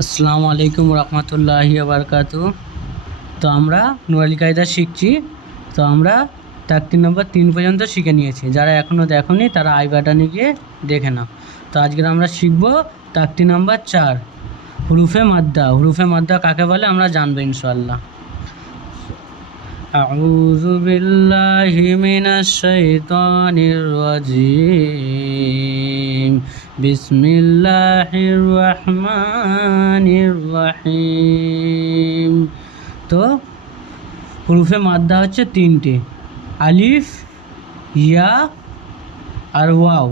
আসসালামু আলাইকুম রহমতুল্লাহি বারকাতু। তো আমরা নুরালি কায়দা শিখছি। তো আমরা তাকতির নম্বর 3 পর্যন্ত শিখে নিয়েছি। যারা এখনও দেখোনি তারা আই বাটনে গিয়ে দেখে নাও। তো আজকে আমরা শিখব তাকতি নম্বর 4, হুরুফে মাদ্দা। হুরুফে মাদ্দা কাকে বলে আমরা জানবো ইনশাআল্লাহ। আউযু বিল্লাহি মিনাশ শাইতানির রাজিম। বিসমিল্লাহির রহমানির রহিম। তো হুরুফে মাদ্দা হচ্ছে 3টে, আলিফ, ইয়া আর ওয়াও।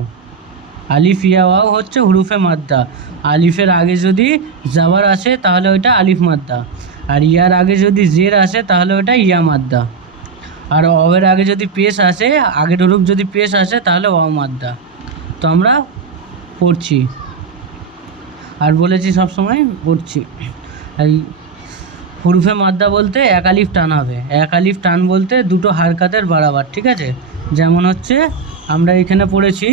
আলিফ, ইয়া, ওয়াও হচ্ছে হুরুফে মাদ্দা। আলিফের আগে যদি জাবার আসে তাহলে ওইটা আলিফ মাদ্দা, আর ইয়ার আগে যদি জের আসে তাহলে ওটা ইয়া মাদ্দা, আর ওয়ের আগে যদি পেশ আসে, আগের হুরুফ যদি পেশ আসে তাহলে ওয়াও মাদ্দা। তো আমরা পড়ছি আর বলেছি সবসময় পড়ছি। এই হুরুফে মাদ্দা বলতে এক আলিফ টান হবে। এক আলিফ টান বলতে দুটো হারকাতের বাড়াবার, ঠিক আছে? যেমন হচ্ছে আমরা এখানে পড়েছি,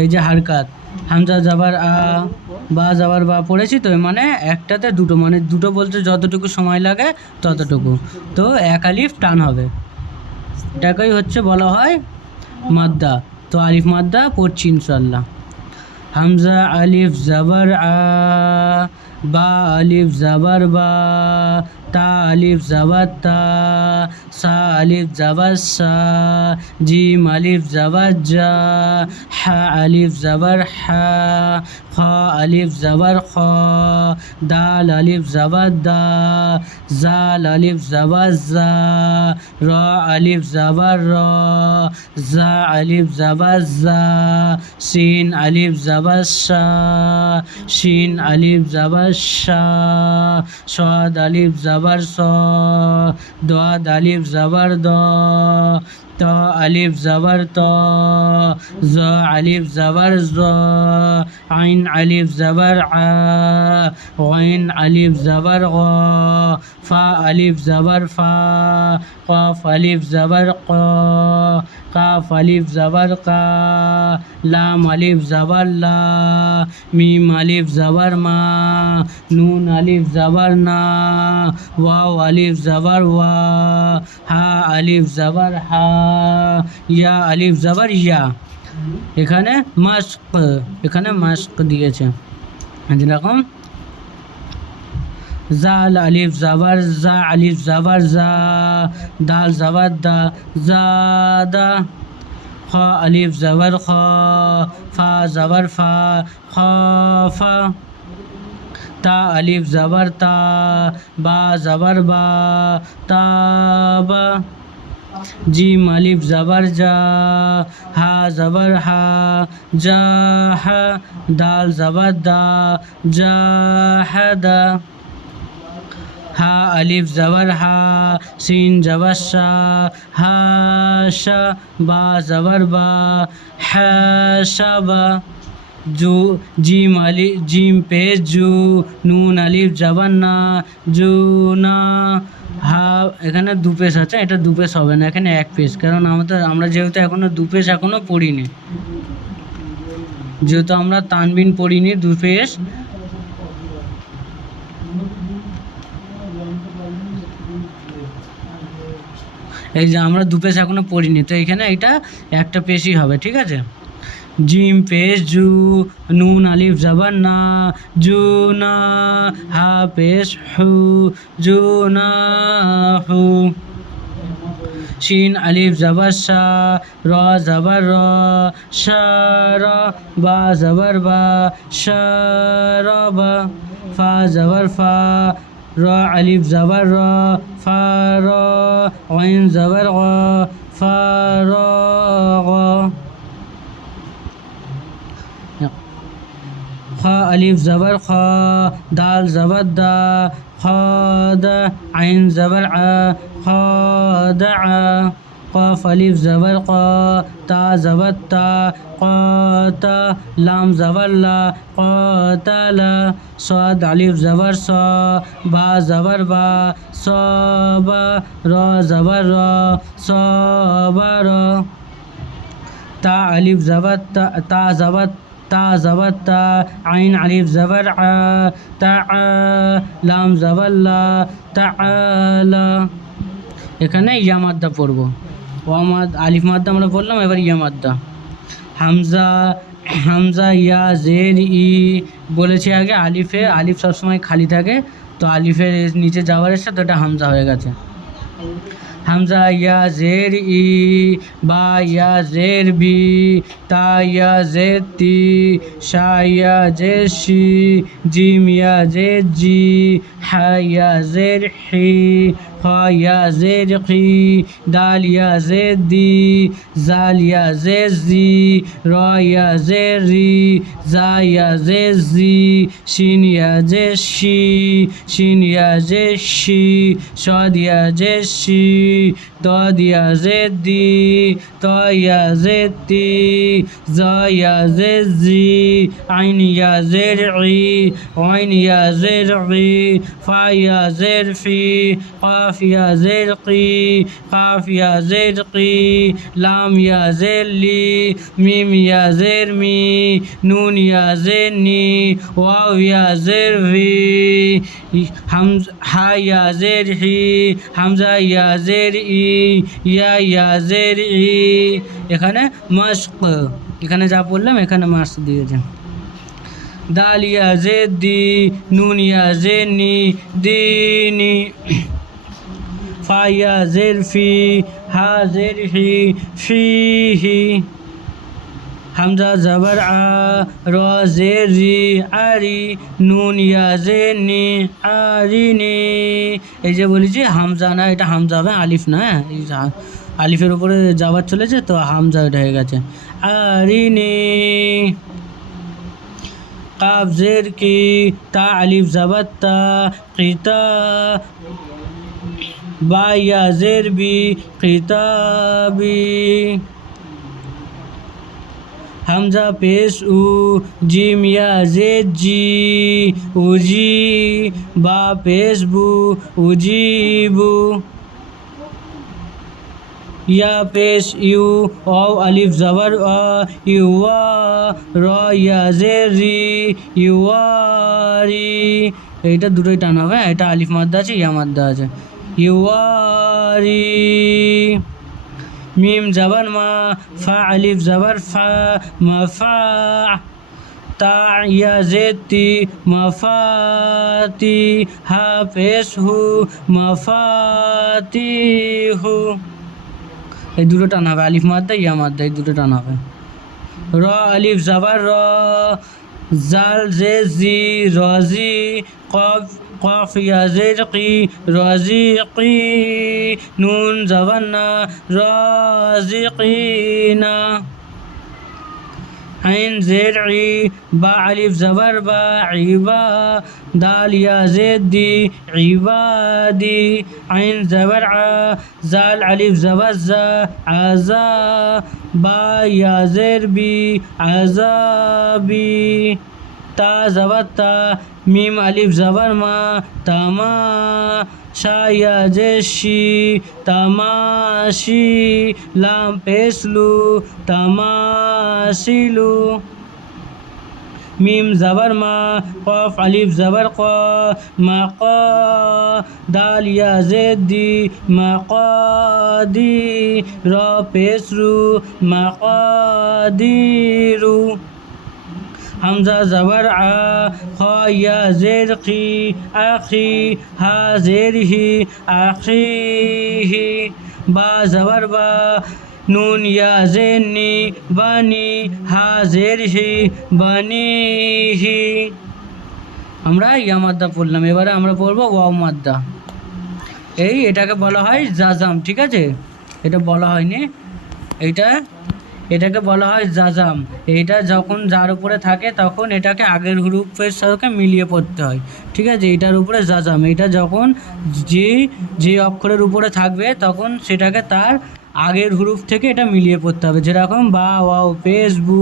এই যে হারকাত, হামজা জাবার আ, বা জাবার বা পড়েছি। তো মানে একটাতে দুটো, মানে দুটো বলতে যতটুকু সময় লাগে ততটুকু। তো এক আলিফ টান হবে, এটাকেই হচ্ছে বলা হয় মাদ্দা। তো আলিফ মাদ্দা পড়ছি ইনশাআল্লাহ। হামজা আলিফ জাবার আ, বা আলিফ জাবার বা, তা আলিফ জাবার তা, সা আলিফ জাবার সা, জিম আলিফ জাবার জা, হা আলিফ জাবার হা, খ আলিফ জাবার খ, দাল আলিফ জাবার দা, জাল আলিফ জাবার জা, র আলিফ জাবার র, জা আলিফ জাবার জা, সিন আলিফ জাবার শা, শিন আলিফ জাবার শা, সদ আলিফ জাবার স, দদ আলিফ জাবার দ, ত আলিফ জাবার ত, জ আলিফ জাবার জ, আইন আলিফ জাবার আ, গইন আলিফ জাবার গ, ফা আলিফ জাবার ফা, কফ আলিফ জাবার ক, কাফ আলিফ জাবার কা, লাম আলিফ জাবার লা, মিম আলিফ জাবার মা, নুন আলিফ জাবার না, ওয়াও আলিফ জাবার ওয়া, হা আলিফ জাবার হা, ইয়া আলিফ জাবার ইয়া। এখানে মাস্ক দিয়েছে যেরকম জাল আলিফ জাবার জা, আলিফ জাবার জা, দাল জাবার দা, জাদা, খ আলিফ জাবার খ, ফা জাবার ফা, খফা, তা আলিফ জাবার তা, বা জাবার বা, তাবা, জিম আলিফ জাবার জা, হা জাবার হা, জাহা, দাল জাবার দা, জাহাদা, হা আলিফ জাবার হা, সিন জাবার শা, হাশা, বা জাবার বা, হাশাবা, জু জিম পেশ জু, নুন আলিফ জাবার না, জুনা, হা এখানে দু পেশ আছে, এটা দু পেশ হবে না, এখানে এক পেশ, কারণ আমরা যেহেতু এখনো দু পেশ এখনো পড়িনি, যেহেতু আমরা তানবিন পড়িনি দু পেশ। এই যে আমরা দু পেশ এখনো পড়িনি, তো এখানে এটা একটা পেশই হবে, ঠিক আছে? জিম পেশ জু, নুন আলিফ জাবার না, জুনা, হা পেশ হু, জুনা হু, শিন আলিফ জাবার শা, র জাবার র, শার, বা জাবার বা, শারবা, ফা জাবার ফা, র আলিফ জাবার র, ফা র, গইন জাবার গ, ফা র গ, খ আলিফ জাবার খ, দাল জাবার দা, খাদা, আইন জাবার আ, খাদা, কফ আলিফ জাবার ক, তা জাবার তা, কতা, লাম জাবার লা, কতালা, সদ আলিফ জাবার স, বা জাবার বা, সবা, র জাবার র, সবার, তা আলিফ জাবার তা, তা জাবার তা জবর তা, আইন আলিফ জবর আ, তা আ, লাম জবর লা, তা আলা। এখানে ইয়া মাদ্দা পড়বো। আলিফ মাদ্দা আমরা পড়লাম, এবার ইয়া মাদ্দা। হামজা, হামজা ইয়া জের ই বলেছি আগে। আলিফ সবসময় খালি থাকে, তো আলিফের নিচে যাওয়ার এসে তো এটা হামজা হয়ে গেছে। হামজা ইয়া জের ই, বা ইয়া জের বি, তা ইয়া জের তি, শা ইয়া জের শি, জিম ইয়া জের জি, হা ইয়া জের হি, খা ইয়া জের কি, দাল ইয়া জের দি, জাল ইয়া জের জি, রা ইয়া জের রি, জা ইয়া জের জি, শিন ইয়া জের শি, শিন ইয়া জের শি, সাদ ইয়া জের শি, দাদ ইয়া জের দি, তা ইয়া জের তি, জা ইয়া জের জি, আইন ইয়া জের ই, আইন ইয়া জের ই, ফা ইয়া জের ফি, কাফ ইয়া জের কি, কাফ ইয়া জের কি, লাম ইয়া জের লি, মিম ইয়া জের মি, নুন ইয়া জের নি, ওয়াও ইয়া জের ভি, হা ইয়া জের হি, হামজা ইয়া জের ই, ইয়া ইয়া জের ই। এখানে মাশক, এখানে যা পড়লাম এখানে মাশক দিয়েছে। দাল ইয়া জের দি, নুন ইয়া জের নি, দিনি, ফা ইয়া জের ফি, হা জের হি, ফিহি, হামজা জবর আ, রা জের রি, আরি, নুন ইয়া জের নি, আরিনি। এই যে বলেছি হামজা না, এটা হামজা হবে, আলিফ না। এই আলিফের উপরে যাবার চলেছে তো হামজা এটা হয়ে গেছে। আরিনি, কাফ জের কি, তা আলিফ জবর তা, কিতা, বা ইয়া জের বি, কিতাবি, হামজা পেশ উ, জিম ইয়া জের জি, উজি, বা পেশ বু, উজিবু, ইয়া পেশ ইউ, অও আলিফ জবর আ, ইউয়া, রা ইয়া জের রি, ইউয়ারি। এইটা দুটোই টান হবে, এটা আলিফ মাদ্দা আছে, ইয়া মাদ্দা আছে। ইউয়ারি, মিম জবর মা, ফা আলিফ জবর ফা, মাফা, তা ইয়া জের তি, মাফাতি, হা পেশ হু, মাফাতিহু। এই দুটো টান হবে, আলিফ মাদ্দা ইয়া মাদ্দা, এই দুটো টান হবে। র আলিফ জবর র, জাল জের জি, রাজি, কফ, কফ ইয়া জের কি, রাজিকি, নুন জবর না, রাজিকিনা, আইন জের ই, বা আলিফ জবর বা, ইবা, দাল ইয়া জের দি, ইবাদি, আইন জবর আ, জাল আলিফ জবর জা, আজা, বা ইয়া জের বি, আজাবি, তা জবর তা, মিম আলিফ জবর মা, তামা, শা ইয়া জের শি, তামাশি, লাম পেশ লু, তামাশিলু, মিম জবর মা, কফ আলিফ জবর ক, মাকা, দাল ইয়া জের দি, মাকাদি, র পেশ রু, মাকাদিরু, হামজা জবর আ, খা ইয়া জের কি, আখি, হা জের হি, আখিহি, বা জবর বা, নুন ইয়া জের নি, বানি, হা জের হি, বানিহি। আমরা ইয়া মাদ্দা পড়লাম, এবারে আমরা পড়বো ওয়াও মাদ্দা। এটাকে বলা হয় জাজাম, ঠিক আছে? এটা বলা হয়নি, এটাকে বলা হয় জাজাম। এইটা যখন যার উপরে থাকে তখন এটাকে আগের হুরুফের সাথে মিলিয়ে পড়তে হয়, ঠিক আছে? এটার উপরে জাজাম, এটা যখন যে অক্ষরের উপরে থাকবে তখন সেটাকে তার আগের হুরুফ থেকে এটা মিলিয়ে পড়তে হবে। যেরকম বা, ওয়াও, পেশ, বু,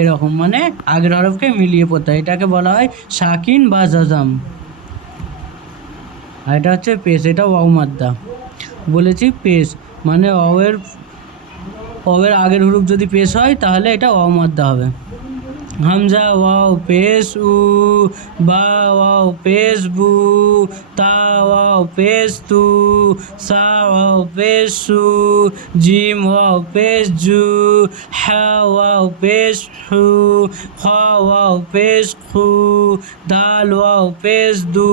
এরকম মানে আগের হরফকে মিলিয়ে পড়তে হয়। এটাকে বলা হয় সাকিন বা জাজাম। আর এটা হচ্ছে পেশ, এটা ওয়াও মাদ্দা। বলেছি পেশ মানে ওয়ের আগের হুরুফ যদি পেশ হয় তাহলে এটা ওয়াও মাদ্দা হবে। হামজা ওয়াও পেশ উ, বা ওয়াও পেশ বু, তা ওয়াও পেশ তু, সা ওয়াও পেশ সু, জিম ওয়াও পেশ জু, হা ওয়াও পেশ হু, খ ওয়াও পেশ খু, দাল ওয়াও পেশ দু,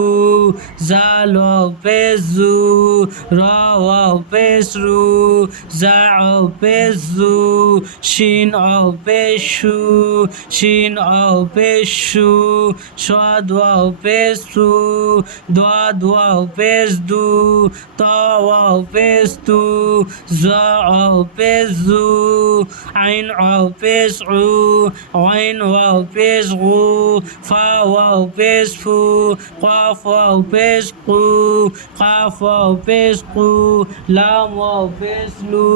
জাল ওয়াও পেশ জু, র ওয়াও পেশ রু, জা ওয়াও পেশ জু, শিন ওয়াও পেশ শু, শিন ওয়াও পেশ শু, সাদ ওয়াও পেশ সু, দাদ ওয়াও পেশ দু, তা ওয়াও পেশ তু, জা ওয়াও পেশ জু, আইন ওয়াও পেশ উ, আইন ওয়াও পেশ গু, ফা ওয়াও পেশ ফু, কাফ ওয়াও পেশ কু, কাফ ওয়াও পেশ কু, লাম ওয়াও পেশ লু,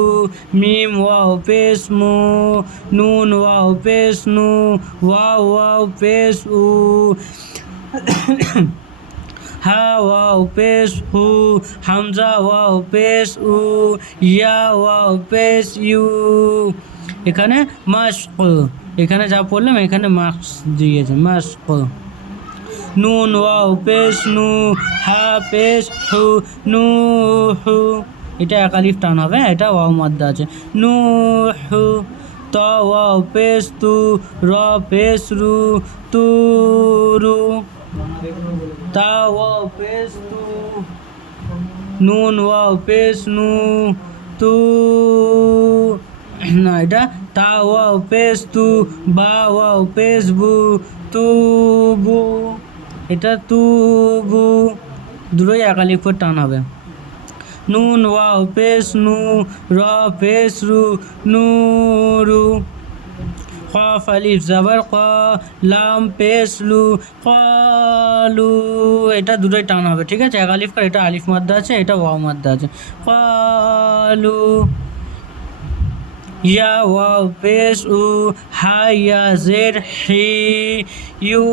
মিম ওয়াও পেশ মু, নুন ওয়াও পেশ নু, ওয়াও ওয়াও পেশ উ, হা ওয়াও পেশ হু, হামজা ওয়াও পেশ উ, ইয়া ওয়াও পেশ ইউ। এখানে মাশক, এখানে যা পড়লাম এখানে মার্কস দিয়েছে মাশক। নুন ওয়াও পেশ নু, হা পেশ হু, নু হু, এটা এক আলিফ টান হবে, এটা ওয়াও মাদ্দা আছে, নু হু। ত ওয়াও পেশ তু, র পেশ রু, তু রু, তা ওয়াও পেশ তু, নুন ওয়াও পেশ নু, তু, না এটা তা ওয়াও পেশ তু, বা ওয়াও পেশ বু, তু বু, এটা তু বু, দুটোই এক আলিফ টান হবে। নুন ওয়াও পেশ নু, র পেশ রু, নু রু, কফ আলিফ জবর ক, লাম পেশ লু, কলু, এটা দুটোই টান হবে, ঠিক আছে। এক আলিফ কার, এটা আলিফ মাদ্দা আছে, এটা ওয়াও মাদ্দা আছে, কলু। ইয়া ওয়াও পেশ উ, হা ইয়া জের হি, ইউ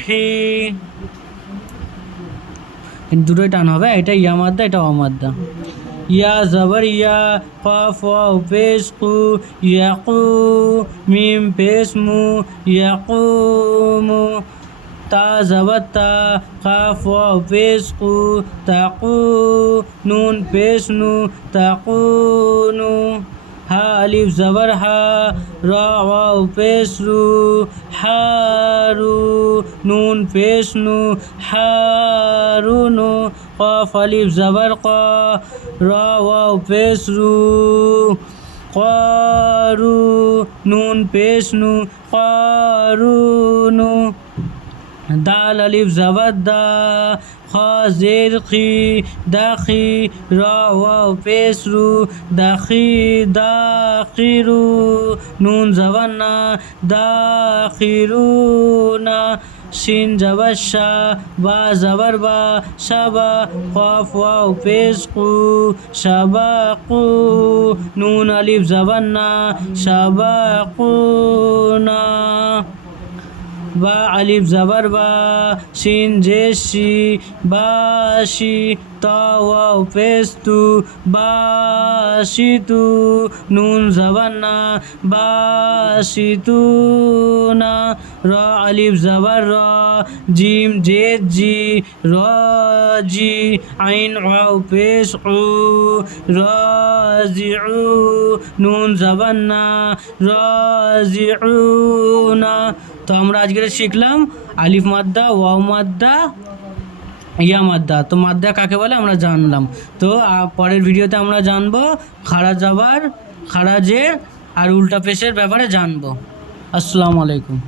হি, দুটোই টান হবে, এটা ইয়া মাদ্দা, এটা ওয়াও মাদ্দা। ইয়া জবর ইয়া, কফ ওয়াও পেশ কু, ইয়াকু, মিম পেশ মু, ইয়াকুমু, তা জবর তা, কাফ ওয়াও পেশ কু, তাকু, নুন পেশ নু, তাকুনু, হা আলিফ জবর হা, র ওয়াও পেশ রু, হারু, নুন পেশ নু, হারুনু, কফ আলিফ জবর ক, র ওয়াও পেশ রু, করু, নুন পেশ নু, করুনু, দাল আলিফ জবর দা, খ জের খি, দাখি, র ওয়াও পেশ রু, দাখি, দাখিরু, নুন জবর না, দাখিরুনা, শিন জবর শা, বা জবর বা, শাবা, কফ ওয়াও পেশ কু, শাবাকু, নুন আলিফ জবর না, শাবাকুনা, বা আলিফ জবর বা, শিন জেশি, বাশি, তা ওয়াও পেশ তু, বাশিতু, নুন জবর না, বাশিতুনা, র আলিফ জবর র, জিম জেদ জি, রাজি, আইন ওয়াও পেশ উ, রাজিউ, নুন জবর না, রাজিউনা। তো আমরা আজকে শিখলাম আলিফ মাদ্দা, ওয়াও মাদ্দা, ইয়া মাদ্দা। তো মাদ্দা কাকে বলে আমরা জানলাম। তো পরের ভিডিওতে আমরা জানবো খাড়া জাবার, খাড়া জের আর উল্টা পেশের ব্যাপারে জানবো। আসসালামু আলাইকুম।